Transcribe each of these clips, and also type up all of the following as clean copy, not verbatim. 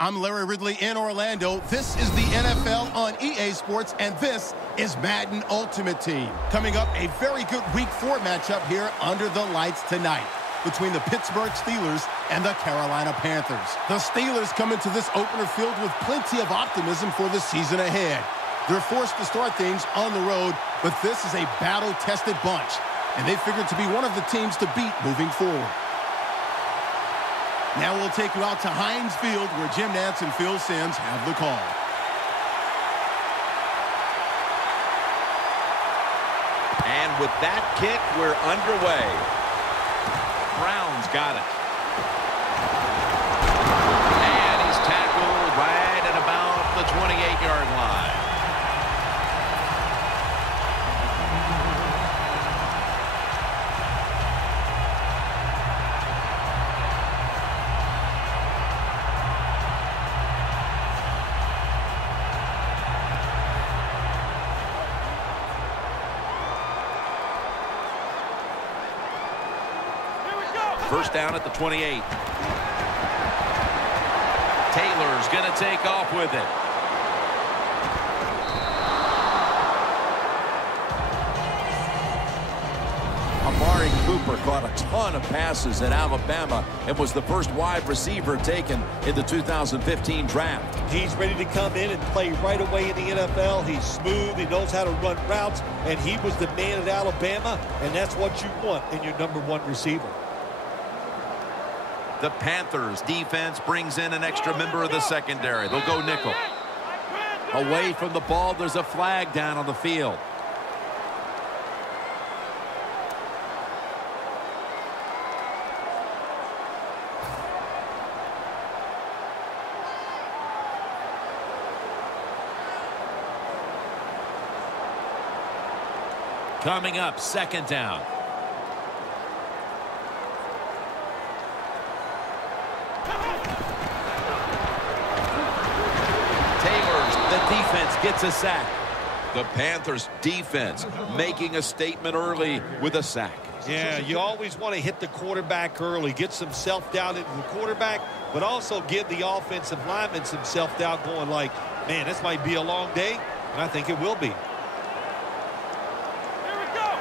I'm Larry Ridley in Orlando. This is the NFL on EA Sports, and this is Madden Ultimate Team. Coming up, a very good Week 4 matchup here under the lights tonight between the Pittsburgh Steelers and the Carolina Panthers. The Steelers come into this opener filled with plenty of optimism for the season ahead. They're forced to start things on the road, but this is a battle-tested bunch, and they figure to be one of the teams to beat moving forward. Now we'll take you out to Heinz Field, where Jim Nantz and Phil Simms have the call. And with that kick, we're underway. Brown's got it. And he's tackled right at about the 28-yard line. First down at the 28. Taylor's going to take off with it. Amari Cooper caught a ton of passes at Alabama and was the first wide receiver taken in the 2015 draft. He's ready to come in and play right away in the NFL. He's smooth. He knows how to run routes, and he was the man at Alabama, and that's what you want in your #1 receiver. The Panthers defense brings in an extra member of the secondary. They'll go nickel. Away from the ball, there's a flag down on the field. Coming up, second down. Defense gets a sack. The Panthers defense making a statement early with a sack. Yeah, you always want to hit the quarterback early, get some self-doubt into the quarterback, but also give the offensive lineman some self-doubt, going like, man, this might be a long day, and I think it will be. Here we go.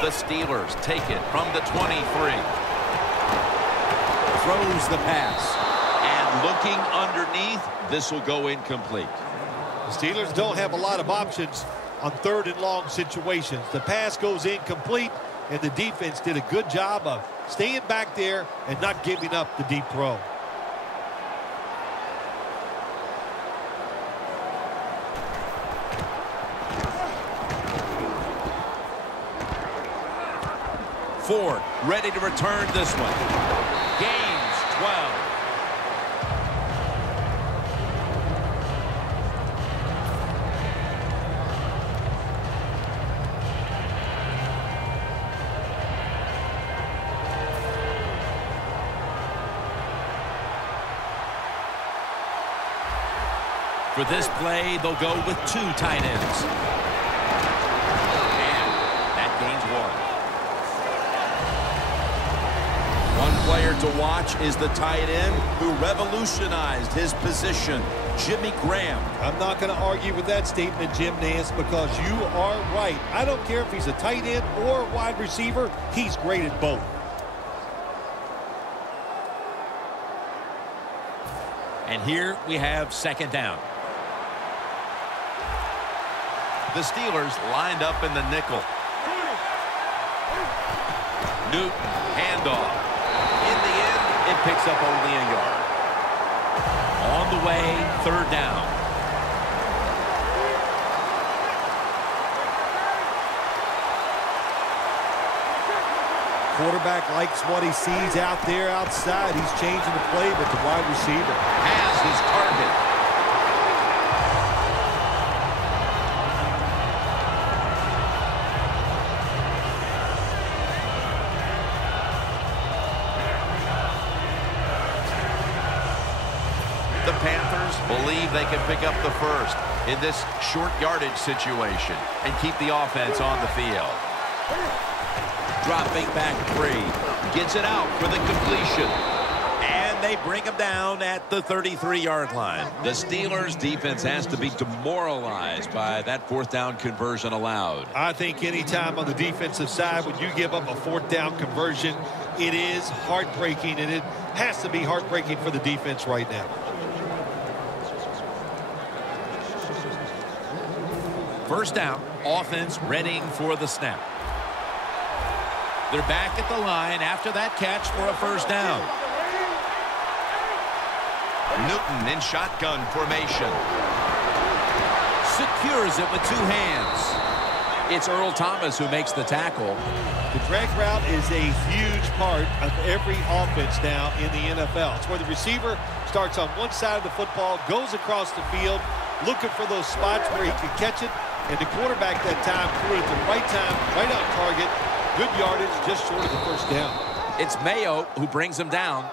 The Steelers take it from the 23. Throws the pass. And looking underneath, this will go incomplete. The Steelers don't have a lot of options on 3rd and long situations. The pass goes incomplete, and the defense did a good job of staying back there and not giving up the deep throw. Ford ready to return this one. Gains 12. For this play, they'll go with 2 tight ends. And that gains 1. One player to watch is the tight end who revolutionized his position, Jimmy Graham. I'm not going to argue with that statement, Jim Nantz, because you are right. I don't care if he's a tight end or a wide receiver. He's great at both. And here we have second down. The Steelers lined up in the nickel. Newton, handoff. In the end, it picks up only a yard. On the way, 3rd down. Quarterback likes what he sees out there outside. He's changing the play, but the wide receiver has his target. The Panthers believe they can pick up the first in this short yardage situation and keep the offense on the field. Dropping back 3. Gets it out for the completion. And and they bring him down at the 33-yard line. The Steelers defense has to be demoralized by that fourth down conversion allowed. I think anytime on the defensive side when you give up a fourth down conversion, it is heartbreaking, and it has to be heartbreaking for the defense right now. First down, offense readying for the snap. They're back at the line after that catch for a first down. Newton in shotgun formation. Secures it with two hands. It's Earl Thomas who makes the tackle. The drag route is a huge part of every offense now in the NFL. It's where the receiver starts on one side of the football, goes across the field, looking for those spots where he can catch it, and the quarterback that time threw it at the right time, right on target. Good yardage, just short of the first down. It's Mayo who brings him down.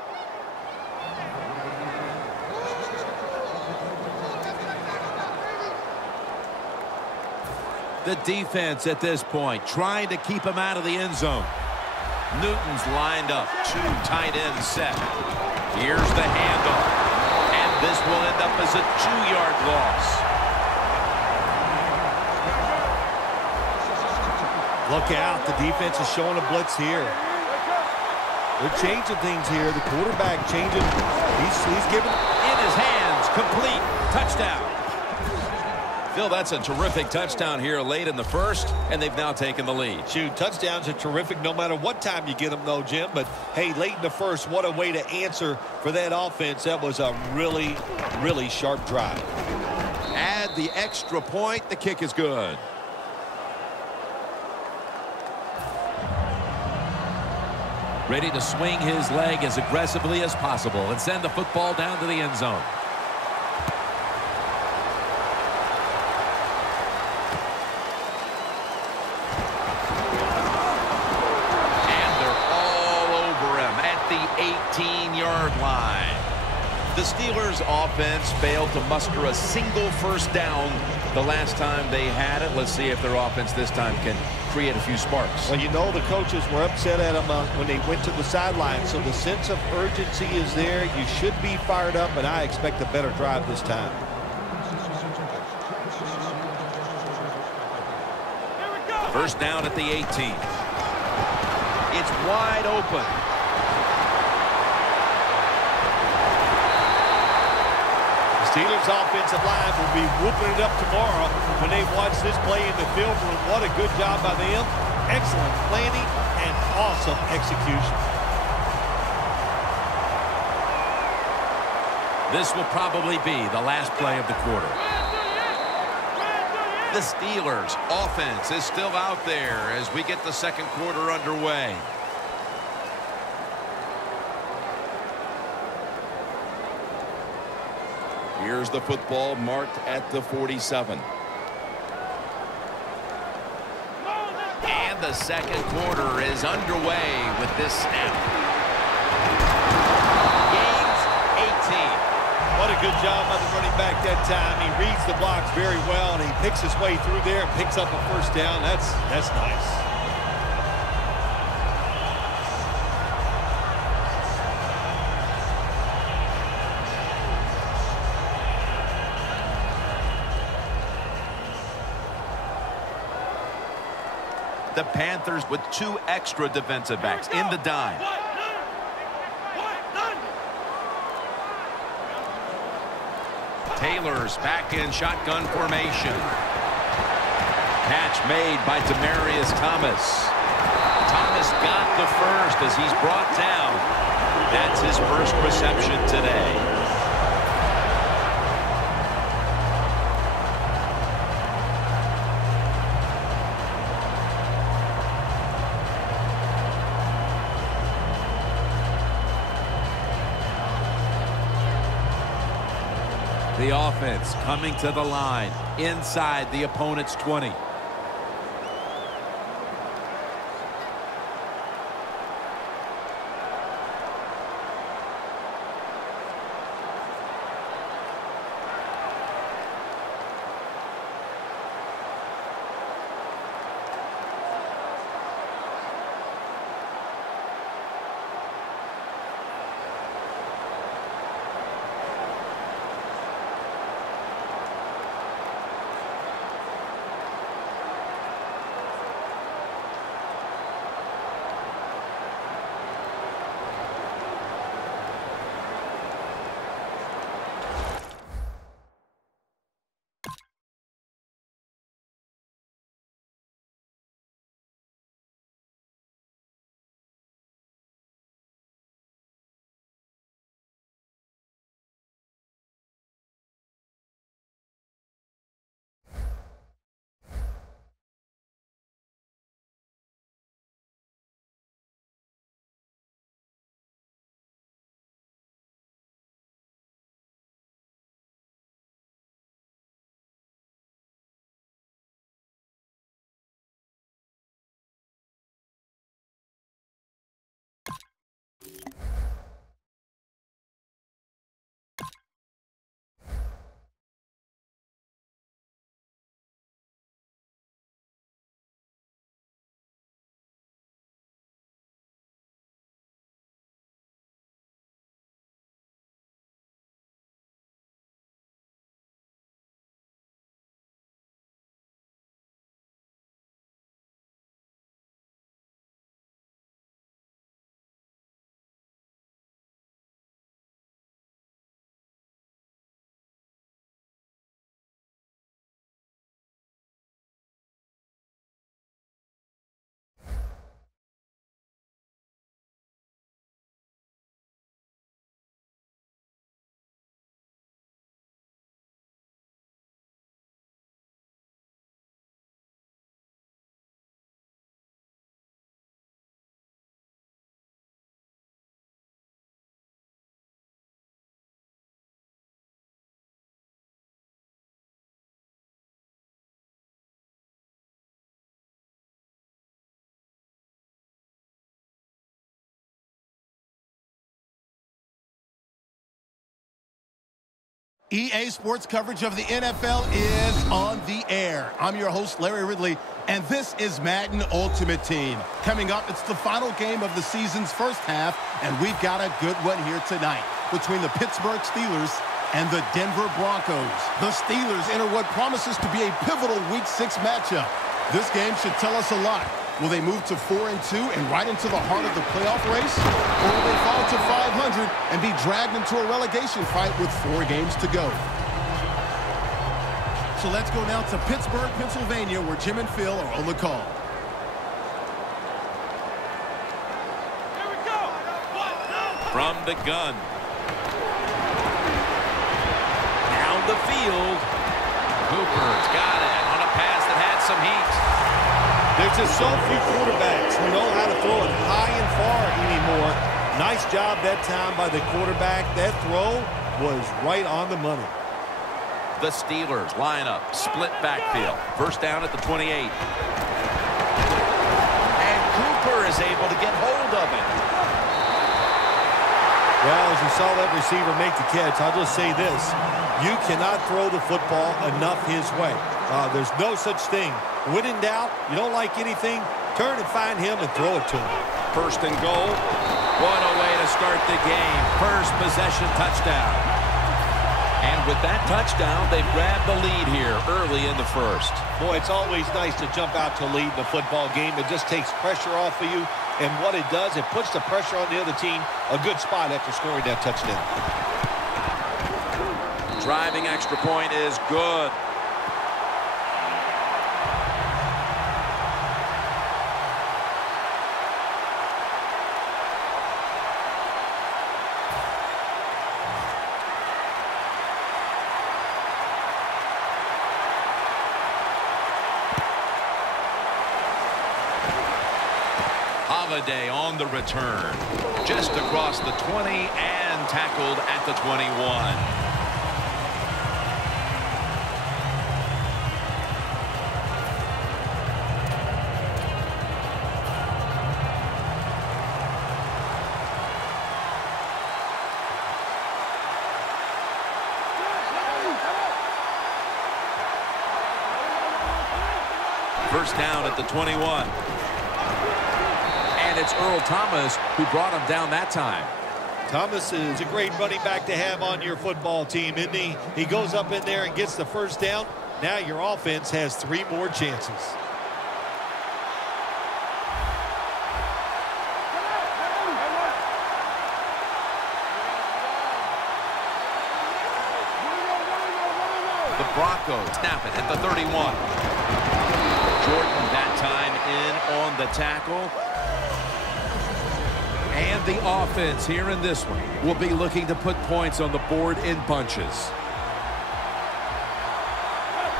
The defense at this point trying to keep him out of the end zone. Newton's lined up. Two tight ends set. Here's the handoff. And this will end up as a 2-yard loss. Look out. The defense is showing a blitz here. They're changing things here. The quarterback changing. He's giving. In his hands. Complete. Touchdown. Phil, that's a terrific touchdown here late in the first, and they've now taken the lead. Shoot, touchdowns are terrific no matter what time you get them, though, Jim. But, hey, late in the first, what a way to answer for that offense. That was a really, really sharp drive. Add the extra point. The kick is good. Ready to swing his leg as aggressively as possible and send the football down to the end zone. And they're all over him at the 18-yard line. The Steelers offense failed to muster a single first down the last time they had it. Let's see if their offense this time can create a few sparks. Well, you know the coaches were upset at them when they went to the sideline, so the sense of urgency is there. You should be fired up, and I expect a better drive this time. First down at the 18. It's wide open. Steelers offensive line will be whooping it up tomorrow when they watch this play in the film room. What a good job by them. Excellent planning and awesome execution. This will probably be the last play of the quarter. The Steelers offense is still out there as we get the second quarter underway. Here's the football marked at the 47. And the second quarter is underway with this snap. Gains 18. What a good job by the running back that time. He reads the blocks very well, and he picks his way through there and picks up a first down. That's nice. The Panthers with two extra defensive backs in the dime. Taylor's back in shotgun formation. Catch made by Demaryius Thomas. Thomas got the first as he's brought down. That's his first reception today. The offense coming to the line inside the opponent's 20. EA Sports coverage of the NFL is on the air. I'm your host, Larry Ridley, and this is Madden Ultimate Team. Coming up, it's the final game of the season's first half, and we've got a good one here tonight between the Pittsburgh Steelers and the Denver Broncos. The Steelers enter what promises to be a pivotal Week 6 matchup. This game should tell us a lot. Will they move to 4-2 and right into the heart of the playoff race? Or will they fall to 500 and be dragged into a relegation fight with 4 games to go? So let's go now to Pittsburgh, Pennsylvania, where Jim and Phil are on the call. Here we go. From the gun. Down the field. Cooper's got it on a pass that had some heat. There's just so few quarterbacks who know how to throw it high and far anymore. Nice job that time by the quarterback. That throw was right on the money. The Steelers line up, split backfield. First down at the 28. And Cooper is able to get hold of it. Well, as you saw that receiver make the catch, I'll just say this. You cannot throw the football enough his way. There's no such thing. When in doubt, you don't like anything, turn and find him and throw it to him. First and goal. What a way to start the game. First possession touchdown. And with that touchdown, they've grabbed the lead here early in the first. Boy, it's always nice to jump out to lead the football game. It just takes pressure off of you. And what it does, it puts the pressure on the other team. A good spot after scoring that touchdown. Driving extra point is good. Holiday on the return. Just across the 20 and tackled at the 21. First down at the 21. And it's Earl Thomas who brought him down that time. Thomas is a great running back to have on your football team, isn't he? He goes up in there and gets the first down. Now your offense has 3 more chances. The Broncos snap it at the 31. Jordan that time in on the tackle. And the offense here in this one will be looking to put points on the board in bunches.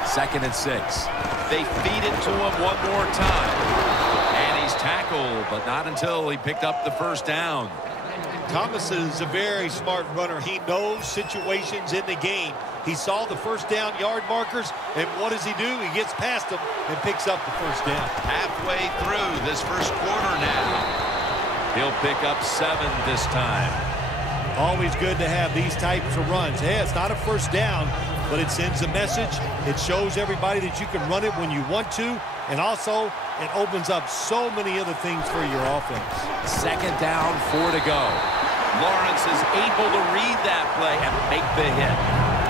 2nd and 6. They feed it to him one more time. And he's tackled, but not until he picked up the first down. Thomas is a very smart runner. He knows situations in the game. He saw the first down yard markers, and what does he do? He gets past them and picks up the first down. Halfway through this first quarter now. He'll pick up 7 this time. Always good to have these types of runs. Hey, it's not a first down, but it sends a message. It shows everybody that you can run it when you want to, and also it opens up so many other things for your offense. 2nd down, 4 to go. Lawrence is able to read that play and make the hit.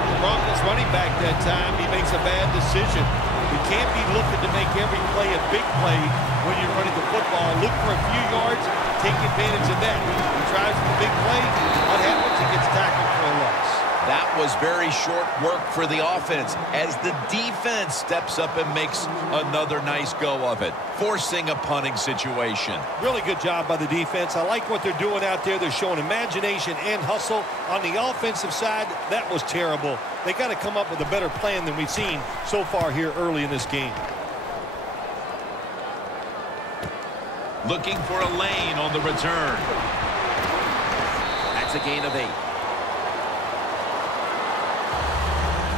The Broncos running back that time, he makes a bad decision. You can't be looking to make every play a big play when you're running the football. Look for a few yards, take advantage of that. He tries for the big play. What happens? He gets tackled for a loss. That was very short work for the offense as the defense steps up and makes another nice go of it, forcing a punting situation. Really good job by the defense. I like what they're doing out there. They're showing imagination and hustle. On the offensive side, that was terrible. They got to come up with a better plan than we've seen so far here early in this game. Looking for a lane on the return. That's a gain of 8.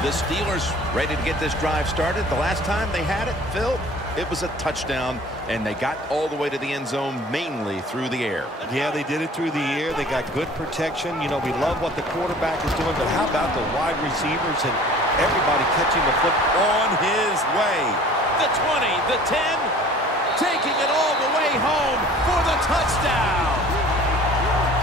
The Steelers ready to get this drive started. The last time they had it, Phil, it was a touchdown, and they got all the way to the end zone mainly through the air. Yeah, they did it through the air. They got good protection. You know, we love what the quarterback is doing, but how about the wide receivers and everybody catching the foot On his way. The 20, the 10, taking it all the way home for the touchdown.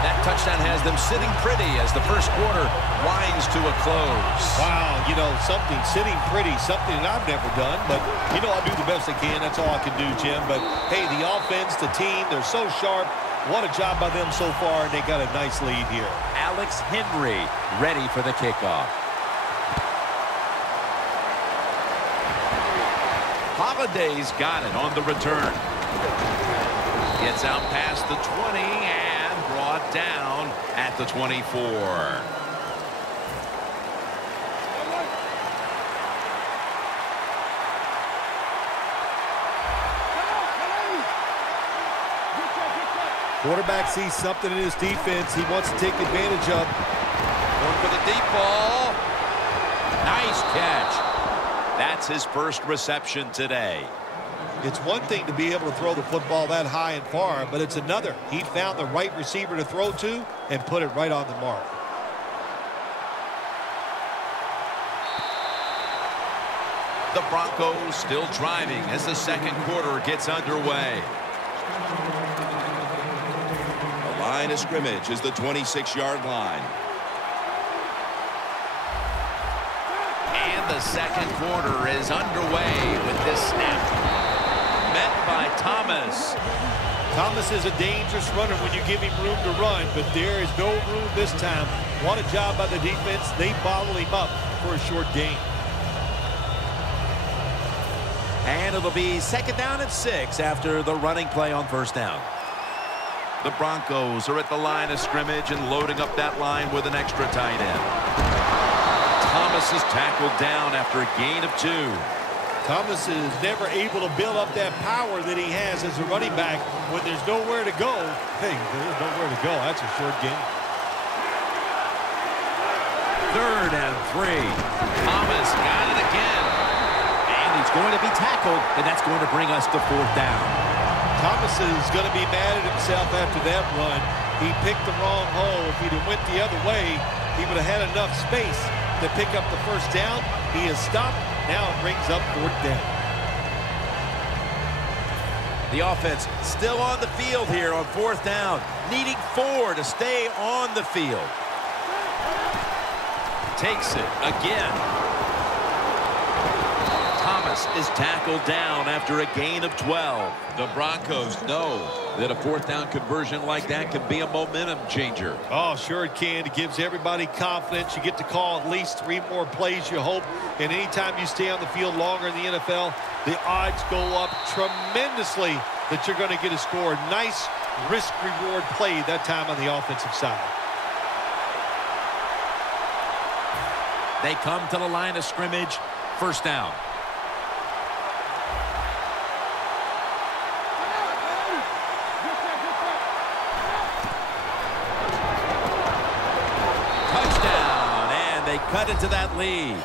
That touchdown has them sitting pretty as the first quarter winds to a close. Wow, you know, something sitting pretty, something that I've never done, but, you know, I'll do the best I can. That's all I can do, Jim. But, hey, the offense, the team, they're so sharp. What a job by them so far, and they got a nice lead here. Alex Henry ready for the kickoff. Holiday's got it on the return. Gets out past the 20 and brought down at the 24. Quarterback sees something in his defense he wants to take advantage of. Going for the deep ball. Nice catch. That's his first reception today. It's one thing to be able to throw the football that high and far, but it's another. He found the right receiver to throw to and put it right on the mark. The Broncos still driving as the second quarter gets underway. The line of scrimmage is the 26-yard line. And the second quarter is underway with this snap. Met by Thomas. Thomas is a dangerous runner when you give him room to run, but there is no room this time. What a job by the defense. They bottled him up for a short gain. And it'll be 2nd down and 6 after the running play on 1st down. The Broncos are at the line of scrimmage and loading up that line with an extra tight end. Thomas is tackled down after a gain of 2. Thomas is never able to build up that power that he has as a running back when there's nowhere to go. Hey, there's nowhere to go. That's a short game. 3rd and 3. Thomas got it again. And he's going to be tackled, and that's going to bring us to 4th down. Thomas is going to be mad at himself after that run. He picked the wrong hole. If he'd have went the other way, he would have had enough space to pick up the 1st down. He has stopped. Now it brings up 4th down. The offense still on the field here on 4th down, needing 4 to stay on the field. Takes it again. Thomas is tackled down after a gain of 12. The Broncos know that a 4th down conversion like that can be a momentum changer. Oh, sure it can. It gives everybody confidence. You get to call at least 3 more plays, you hope. And anytime you stay on the field longer in the NFL, the odds go up tremendously that you're going to get a score. Nice risk-reward play that time on the offensive side. They come to the line of scrimmage. 1st down. Touchdown, and they cut into that lead.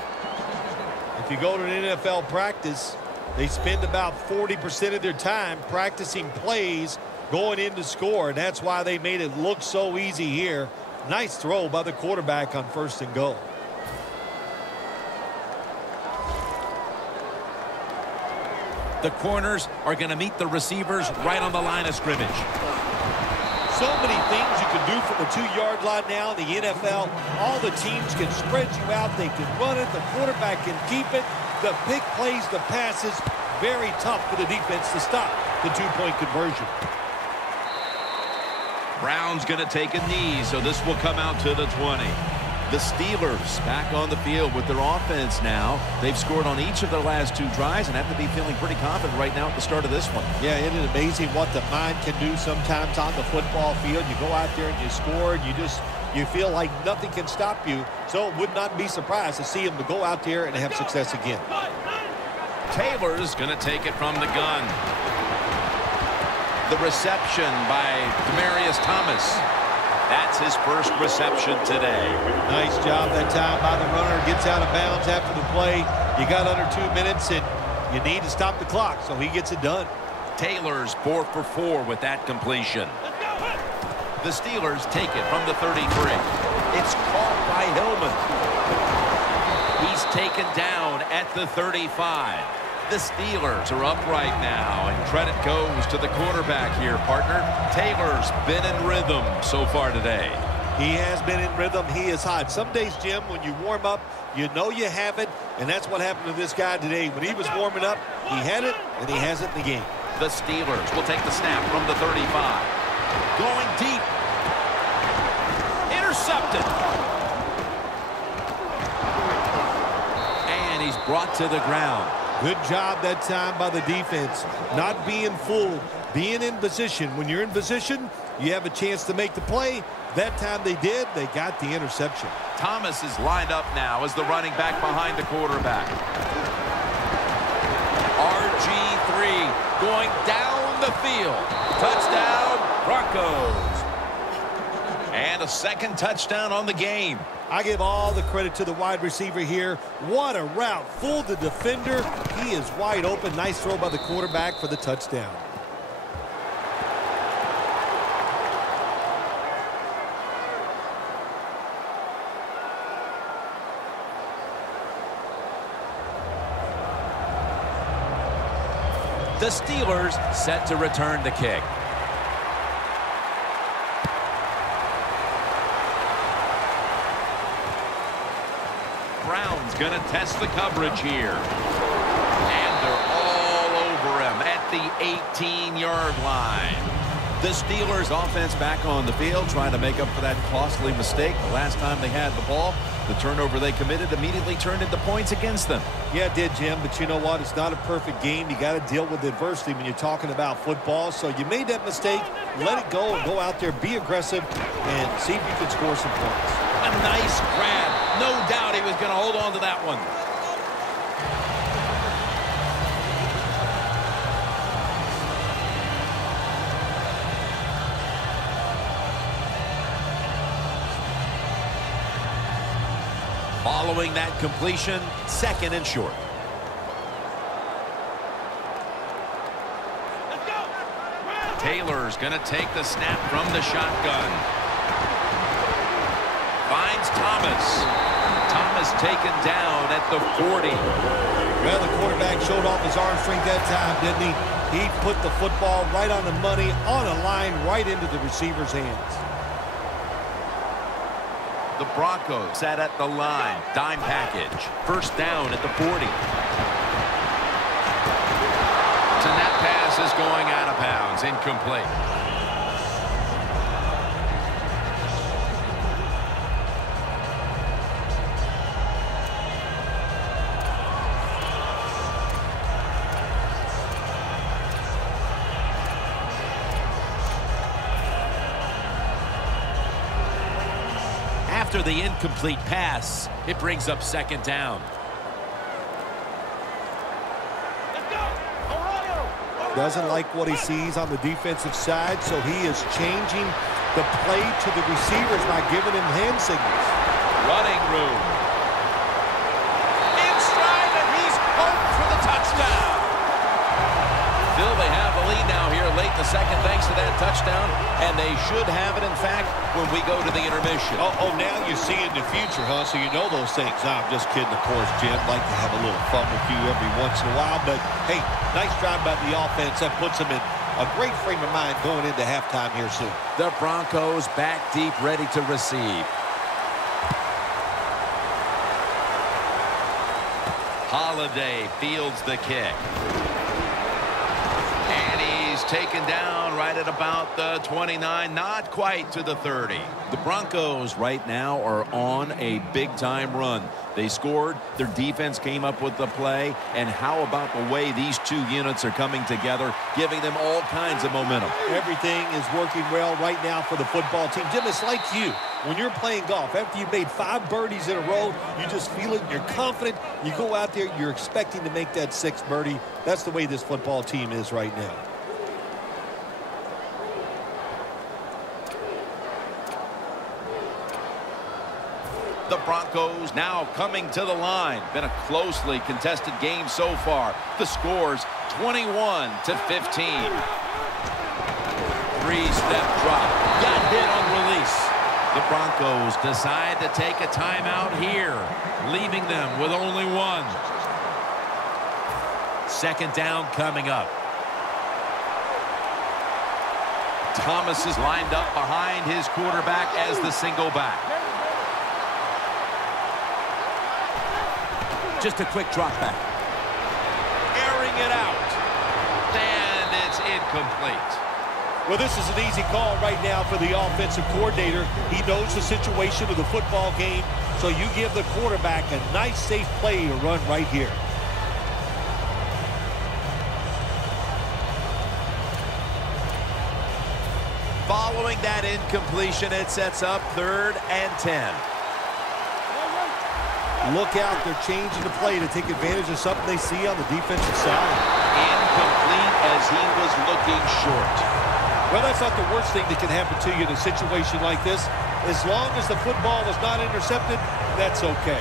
If you go to an NFL practice, they spend about 40% of their time practicing plays going in to score, and that's why they made it look so easy here. Nice throw by the quarterback on 1st and goal. The corners are going to meet the receivers right on the line of scrimmage. So many things you can do from the 2-yard line now in the NFL. All the teams can spread you out. They can run it. The quarterback can keep it. The big plays, the passes, very tough for the defense to stop the 2-point conversion. Brown's going to take a knee, so this will come out to the 20. The Steelers back on the field with their offense now. They've scored on each of their last 2 drives and have to be feeling pretty confident right now at the start of this one. Yeah, it is amazing what the mind can do sometimes on the football field. You go out there and you score, and you feel like nothing can stop you. So it would not be surprised to see him to go out there and have success again. Taylor's going to take it from the gun. The reception by Demaryius Thomas. That's his first reception today. Nice job that time by the runner. Gets out of bounds after the play. You got under 2 minutes, and you need to stop the clock, so he gets it done. Taylor's 4 for 4 with that completion. The Steelers take it from the 33. It's caught by Hillman. He's taken down at the 35. The Steelers are up right now, and credit goes to the quarterback here, partner. Taylor's been in rhythm so far today. He has been in rhythm. He is hot. Some days, Jim, when you warm up, you know you have it, and that's what happened to this guy today. When he was warming up, he had it, and he has it in the game. The Steelers will take the snap from the 35. Going deep. Intercepted. And he's brought to the ground. Good job that time by the defense. Not being fooled, being in position. When you're in position, you have a chance to make the play. That time they did. They got the interception. Thomas is lined up now as the running back behind the quarterback. RG3 going down the field. Touchdown, Broncos. And a second touchdown on the game. I give all the credit to the wide receiver here. What a route. Fooled the defender. He is wide open. Nice throw by the quarterback for the touchdown. The Steelers set to return the kick. Brown's going to test the coverage here. And they're all over him at the 18-yard line. The Steelers offense back on the field trying to make up for that costly mistake the last time they had the ball. The turnover they committed immediately turned into points against them. Yeah, it did, Jim, but you know what? It's not a perfect game. You got to deal with adversity when you're talking about football. So you made that mistake. Let it go and go out there, be aggressive, and see if you can score some points. A nice grab. No doubt he was going to hold on to that one. Following that completion, 2nd and short. Taylor's going to take the snap from the shotgun. Finds Thomas. Thomas taken down at the 40. Well, the quarterback showed off his arm strength that time, didn't he? He put the football right on the money, on a line, right into the receiver's hands. The Broncos sat at the line. Dime package. 1st down at the 40. And that pass is going out of bounds. Incomplete. After the incomplete pass, it brings up 2nd down. Doesn't like what he sees on the defensive side, so he is changing the play to the receivers by giving him hand signals. Running room. In stride, and he's home for the touchdown. Phil, they have the lead now here late get the second thanks to that touchdown, and they should have it, in fact, when we go to the intermission. Oh, now you're seeing the future, huh? So you know those things. I'm just kidding, of course, Jim. Like to have a little fun with you every once in a while. But, hey, nice drive by the offense. That puts them in a great frame of mind going into halftime here soon. The Broncos back deep, ready to receive. Holiday fields the kick. And he's taken down right at about the 29, not quite to the 30. The Broncos right now are on a big-time run. They scored, their defense came up with the play, and how about the way these two units are coming together, giving them all kinds of momentum. Everything is working well right now for the football team. Jim, it's like you. When you're playing golf, after you've made 5 birdies in a row, you just feel it, you're confident, you go out there, you're expecting to make that 6th birdie. That's the way this football team is right now. The Broncos now coming to the line. Been a closely contested game so far. The score's 21-15. 3-step drop. Got hit on release. The Broncos decide to take a timeout here, leaving them with only 1. Second down coming up. Thomas is lined up behind his quarterback as the single back. Just a quick drop back. Airing it out. And it's incomplete. Well, this is an easy call right now for the offensive coordinator. He knows the situation of the football game, so you give the quarterback a nice, safe play to run right here. Following that incompletion, it sets up 3rd and 10. Look out, they're changing the play to take advantage of something they see on the defensive side. Incomplete as he was looking short. Well, that's not the worst thing that can happen to you in a situation like this. As long as the football is not intercepted, that's okay.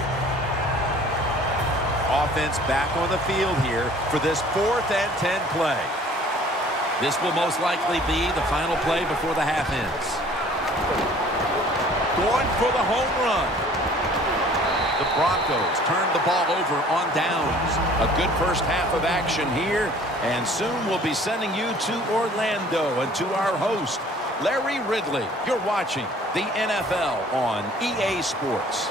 Offense back on the field here for this 4th and 10 play. This will most likely be the final play before the half ends. Going for the home run. The Broncos turn the ball over on downs. A good first half of action here, and soon we'll be sending you to Orlando and to our host, Larry Ridley. You're watching the NFL on EA Sports.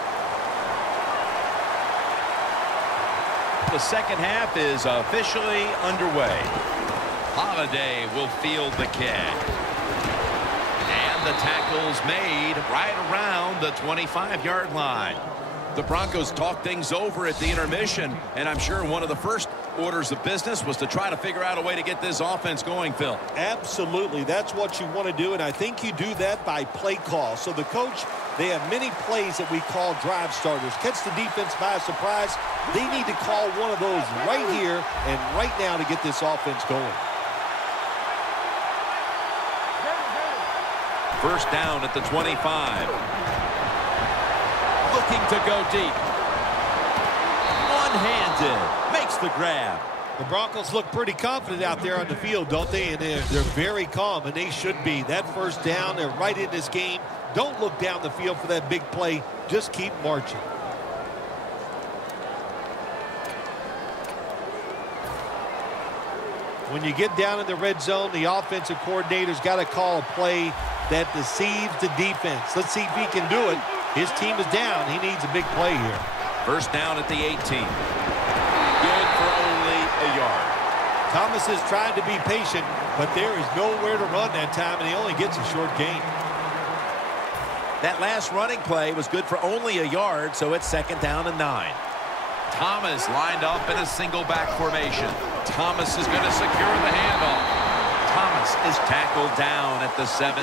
The second half is officially underway. Holiday will field the kick. And the tackle's made right around the 25-yard line. The Broncos talked things over at the intermission, and I'm sure one of the first orders of business was to try to figure out a way to get this offense going, Phil. Absolutely. That's what you want to do, and I think you do that by play call. So the coach, they have many plays that we call drive starters. Catch the defense by surprise. They need to call one of those right here and right now to get this offense going. First down at the 25. Looking to go deep. One-handed. Makes the grab. The Broncos look pretty confident out there on the field, don't they? And they're very calm, and they should be. That first down, they're right in this game. Don't look down the field for that big play. Just keep marching. When you get down in the red zone, the offensive coordinator's got to call a play that deceives the defense. Let's see if he can do it. His team is down. He needs a big play here. First down at the 18. Good for only a yard. Thomas is trying to be patient, but there is nowhere to run that time, and he only gets a short gain. That last running play was good for only a yard, so it's 2nd down and 9. Thomas lined up in a single back formation. Thomas is going to secure the handoff. Thomas is tackled down at the 17.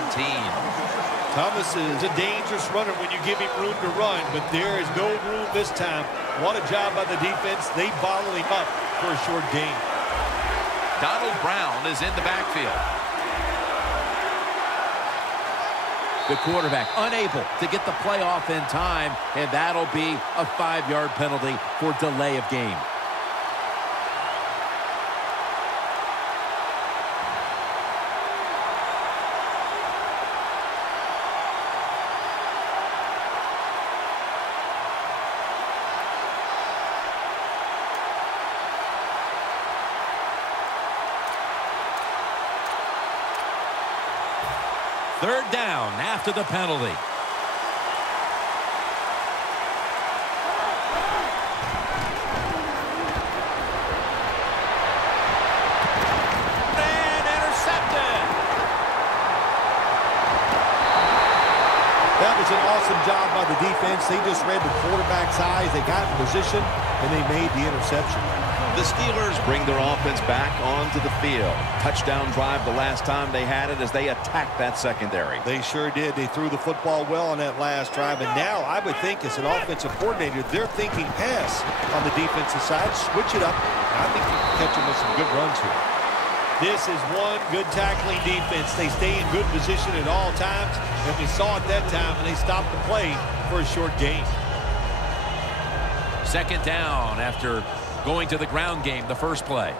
Thomas is a dangerous runner when you give him room to run, but there is no room this time. What a job by the defense. They bottle him up for a short gain. Donald Brown is in the backfield. The quarterback unable to get the play off in time, and that'll be a 5-yard penalty for delay of game. Third down after the penalty. And intercepted. That was an awesome job by the defense. They just read the quarterback's eyes. They got in position, and they made the interception. The Steelers bring their offense back onto the field. Touchdown drive the last time they had it as they attacked that secondary. They sure did. They threw the football well on that last drive. And now I would think as an offensive coordinator, they're thinking pass on the defensive side. Switch it up. I think you can catch them with some good runs here. This is one good tackling defense. They stay in good position at all times. And we saw it that time, and they stopped the play for a short gain. Second down after going to the ground game the first play.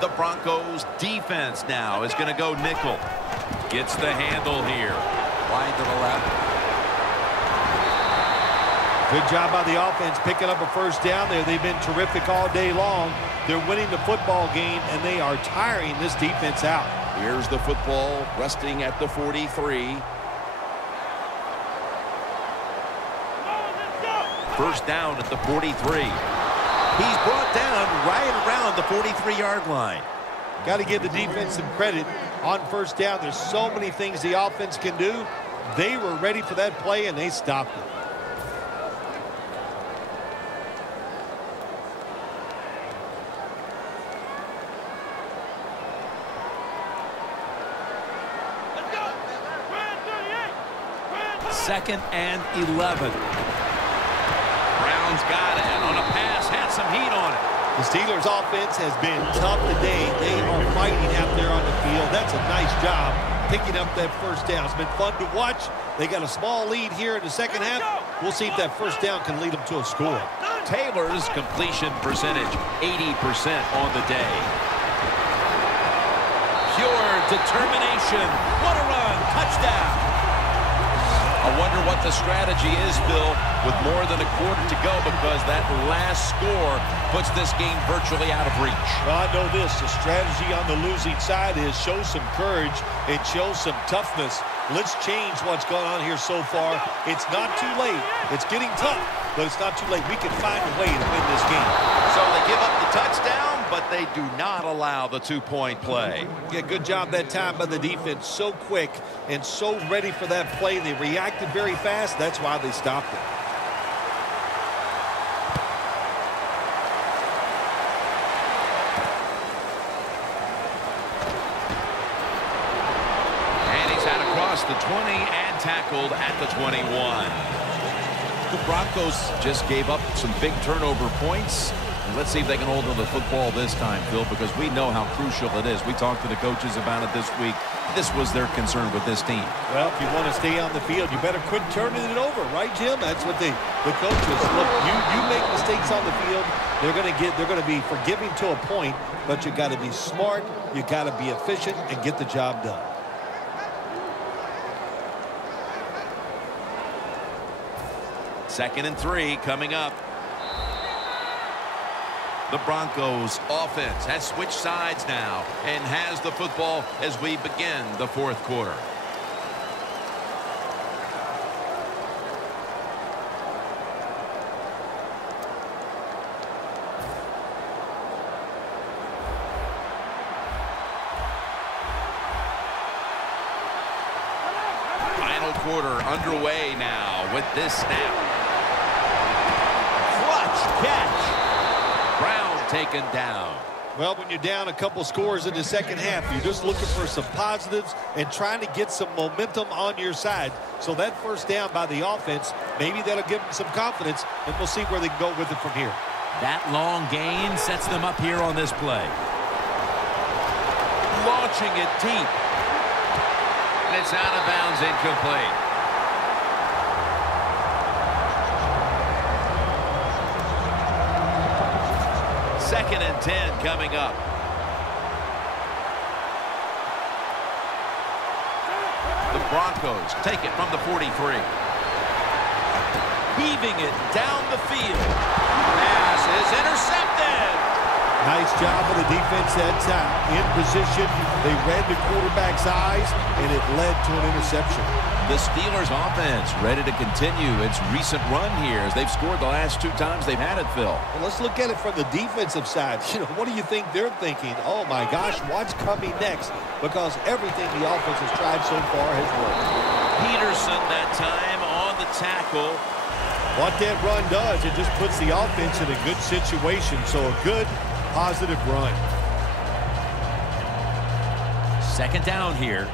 The Broncos defense now is going to go nickel. Gets the handle here. Wide to the left. Good job by the offense picking up a first down there. They've been terrific all day long. They're winning the football game, and they are tiring this defense out. Here's the football resting at the 43. First down at the 43. He's brought down right around the 43-yard line. Got to give the defense some credit on first down. There's so many things the offense can do. They were ready for that play, and they stopped it. Second and 11. Brown's got it on a pass, had some heat on it. The Steelers offense has been tough today. They are fighting out there on the field. That's a nice job picking up that first down. It's been fun to watch. They got a small lead here in the second half. We'll see if that first down can lead them to a score. Taylor's completion percentage, 80% on the day. Pure determination. What a run. Touchdown. I wonder what the strategy is, Bill, with more than a quarter to go, because that last score puts this game virtually out of reach. Well, I know this. The strategy on the losing side is show some courage and show some toughness. Let's change what's gone on here so far. It's not too late. It's getting tough, but it's not too late. We can find a way to win this game. So they give up the touchdown, but they do not allow the two-point play. Yeah, good job that time by the defense. So quick and so ready for that play. They reacted very fast. That's why they stopped it. And he's out across the 20 and tackled at the 21. The Broncos just gave up some big turnover points. Let's see if they can hold on to the football this time, Phil, because we know how crucial it is. We talked to the coaches about it this week. This was their concern with this team. Well, if you want to stay on the field, you better quit turning it over, right, Jim? That's what the coaches look. You make mistakes on the field, they're going to be forgiving to a point, but you got to be smart, you got to be efficient, and get the job done. Second and 3 coming up. The Broncos offense has switched sides now and has the football as we begin the fourth quarter. Final quarter underway now with this snap. Clutch catch. Brown taken down. Well, when you're down a couple scores in the second half, you're just looking for some positives and trying to get some momentum on your side. So that first down by the offense, maybe that'll give them some confidence, and we'll see where they can go with it from here. That long gain sets them up here on this play. Launching it deep. And it's out of bounds, incomplete. Second and 10 coming up. The Broncos take it from the 43. Heaving it down the field. Pass is intercepted. Nice job of the defense that time. In position, they read the quarterback's eyes, and it led to an interception. The Steelers offense ready to continue its recent run here as they've scored the last 2 times they've had it, Phil. Well, let's look at it from the defensive side. What do you think they're thinking? Oh, my gosh, what's coming next? Because everything the offense has tried so far has worked. Peterson that time on the tackle. What that run does, it just puts the offense in a good situation. So a good, positive run. Second down here.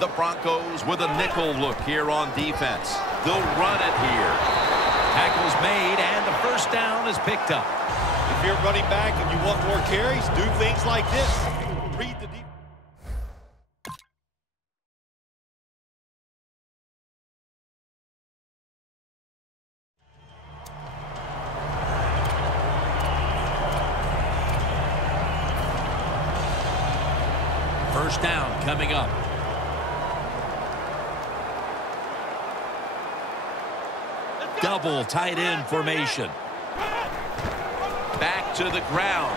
The Broncos with a nickel look here on defense. They'll run it here. Tackle's made, and the first down is picked up. If you're running back and you want more carries, do things like this. Read the defense. First down coming up. Double tight end formation. Back to the ground.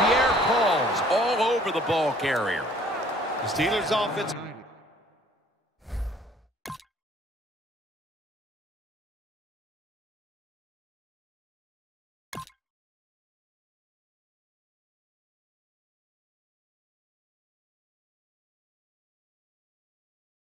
Pierre Paul's all over the ball carrier. The Steelers offense